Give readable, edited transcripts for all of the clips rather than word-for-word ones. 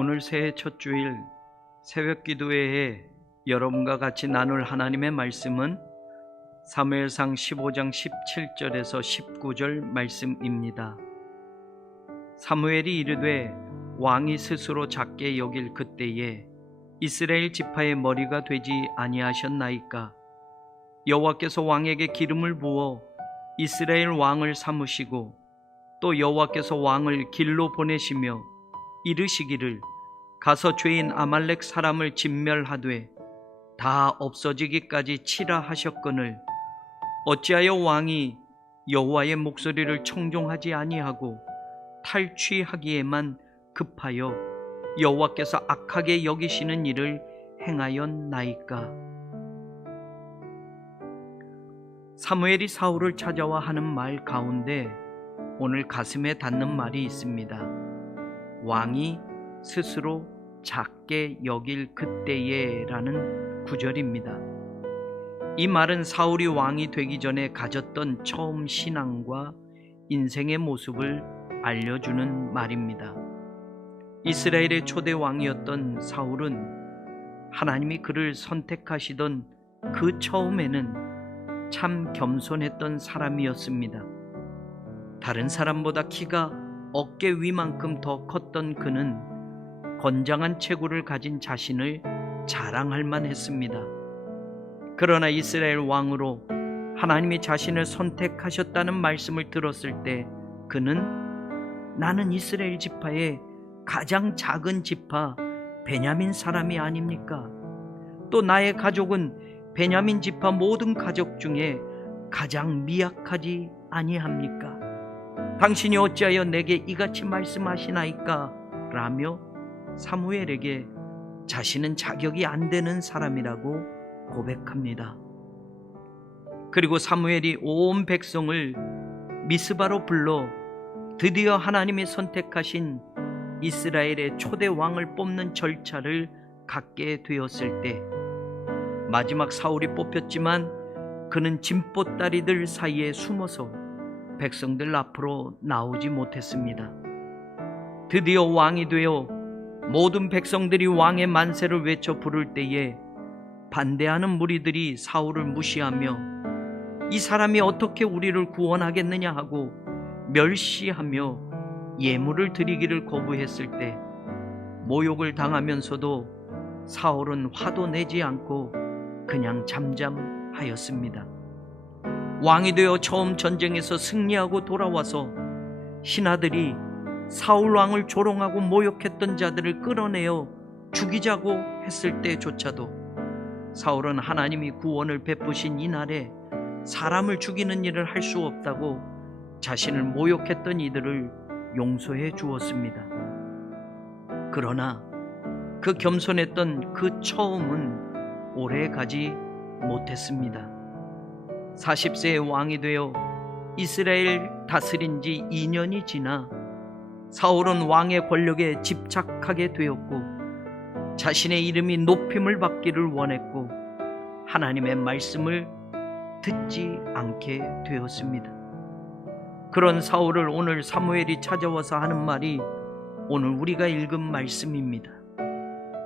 오늘 새해 첫 주일 새벽 기도회에 여러분과 같이 나눌 하나님의 말씀은 사무엘상 15장 17절에서 19절 말씀입니다. 사무엘이 이르되 왕이 스스로 작게 여길 그때에 이스라엘 지파의 머리가 되지 아니하셨나이까. 여호와께서 왕에게 기름을 부어 이스라엘 왕을 삼으시고 또 여호와께서 왕을 길로 보내시며 이르시기를 가서 죄인 아말렉 사람을 진멸하되 다 없어지기까지 치라 하셨거늘 어찌하여 왕이 여호와의 목소리를 청종하지 아니하고 탈취하기에만 급하여 여호와께서 악하게 여기시는 일을 행하였나이까. 사무엘이 사울을 찾아와 하는 말 가운데 오늘 가슴에 닿는 말이 있습니다. 왕이 스스로 작게 여길 그때에 라는 구절입니다. 이 말은 사울이 왕이 되기 전에 가졌던 처음 신앙과 인생의 모습을 알려주는 말입니다. 이스라엘의 초대 왕이었던 사울은 하나님이 그를 선택하시던 그 처음에는 참 겸손했던 사람이었습니다. 다른 사람보다 키가 어깨 위만큼 더 컸던 그는 건장한 체구를 가진 자신을 자랑할 만했습니다. 그러나 이스라엘 왕으로 하나님이 자신을 선택하셨다는 말씀을 들었을 때 그는 나는 이스라엘 지파의 가장 작은 지파 베냐민 사람이 아닙니까? 또 나의 가족은 베냐민 지파 모든 가족 중에 가장 미약하지 아니합니까? 당신이 어찌하여 내게 이같이 말씀하시나이까? 라며 사무엘에게 자신은 자격이 안 되는 사람이라고 고백합니다. 그리고 사무엘이 온 백성을 미스바로 불러 드디어 하나님이 선택하신 이스라엘의 초대 왕을 뽑는 절차를 갖게 되었을 때 마지막 사울이 뽑혔지만 그는 짐보따리들 사이에 숨어서 백성들 앞으로 나오지 못했습니다. 드디어 왕이 되어 모든 백성들이 왕의 만세를 외쳐 부를 때에 반대하는 무리들이 사울을 무시하며 이 사람이 어떻게 우리를 구원하겠느냐 하고 멸시하며 예물을 드리기를 거부했을 때 모욕을 당하면서도 사울은 화도 내지 않고 그냥 잠잠하였습니다. 왕이 되어 처음 전쟁에서 승리하고 돌아와서 신하들이 사울 왕을 조롱하고 모욕했던 자들을 끌어내어 죽이자고 했을 때조차도 사울은 하나님이 구원을 베푸신 이날에 사람을 죽이는 일을 할 수 없다고 자신을 모욕했던 이들을 용서해 주었습니다. 그러나 그 겸손했던 그 처음은 오래 가지 못했습니다. 40세의 왕이 되어 이스라엘 다스린 지 2년이 지나 사울은 왕의 권력에 집착하게 되었고 자신의 이름이 높임을 받기를 원했고 하나님의 말씀을 듣지 않게 되었습니다. 그런 사울을 오늘 사무엘이 찾아와서 하는 말이 오늘 우리가 읽은 말씀입니다.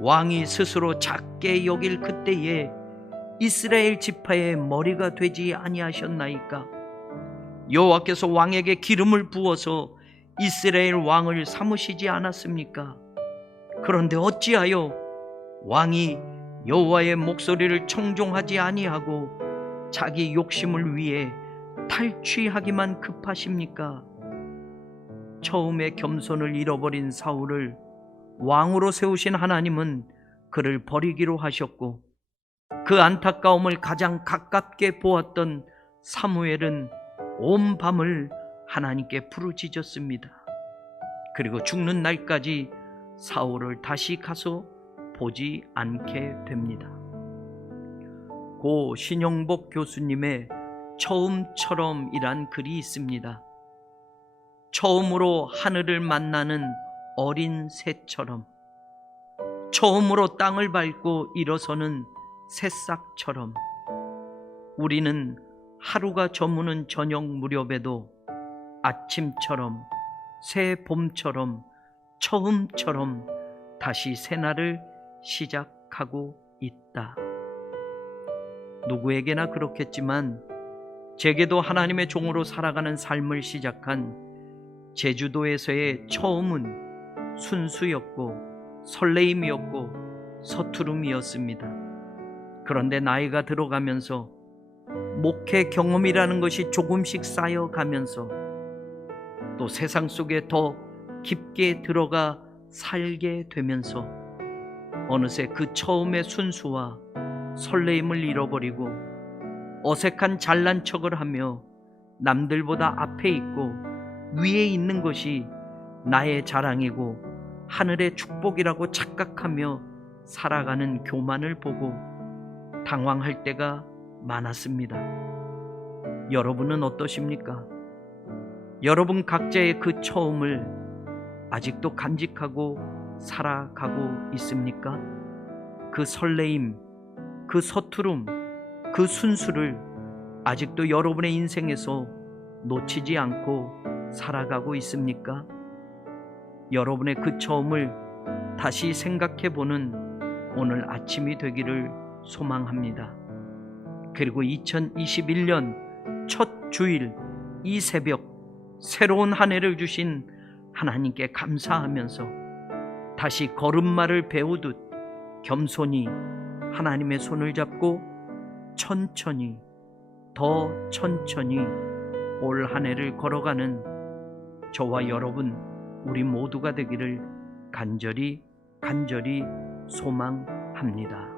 왕이 스스로 작게 여길 그때에 이스라엘 지파의 머리가 되지 아니하셨나이까. 여호와께서 왕에게 기름을 부어서 이스라엘 왕을 삼으시지 않았습니까? 그런데 어찌하여 왕이 여호와의 목소리를 청종하지 아니하고 자기 욕심을 위해 탈취하기만 급하십니까? 처음에 겸손을 잃어버린 사울을 왕으로 세우신 하나님은 그를 버리기로 하셨고 그 안타까움을 가장 가깝게 보았던 사무엘은 온 밤을 하나님께 부르짖었습니다. 그리고 죽는 날까지 사울을 다시 가서 보지 않게 됩니다. 고 신영복 교수님의 처음처럼이란 글이 있습니다. 처음으로 하늘을 만나는 어린 새처럼, 처음으로 땅을 밟고 일어서는 새싹처럼 우리는 하루가 저무는 저녁 무렵에도 아침처럼 새 봄처럼 처음처럼 다시 새날을 시작하고 있다. 누구에게나 그렇겠지만 제게도 하나님의 종으로 살아가는 삶을 시작한 제주도에서의 처음은 순수였고 설레임이었고 서투름이었습니다. 그런데 나이가 들어가면서 목회 경험이라는 것이 조금씩 쌓여가면서 또 세상 속에 더 깊게 들어가 살게 되면서 어느새 그 처음의 순수와 설레임을 잃어버리고 어색한 잘난 척을 하며 남들보다 앞에 있고 위에 있는 것이 나의 자랑이고 하늘의 축복이라고 착각하며 살아가는 교만을 보고 당황할 때가 많았습니다. 여러분은 어떠십니까? 여러분 각자의 그 처음을 아직도 간직하고 살아가고 있습니까? 그 설레임, 그 서투름, 그 순수를 아직도 여러분의 인생에서 놓치지 않고 살아가고 있습니까? 여러분의 그 처음을 다시 생각해 보는 오늘 아침이 되기를 소망합니다. 그리고 2021년 첫 주일 이 새벽 새로운 한 해를 주신 하나님께 감사하면서 다시 걸음마를 배우듯 겸손히 하나님의 손을 잡고 천천히 더 천천히 올 한 해를 걸어가는 저와 여러분 우리 모두가 되기를 간절히 소망합니다.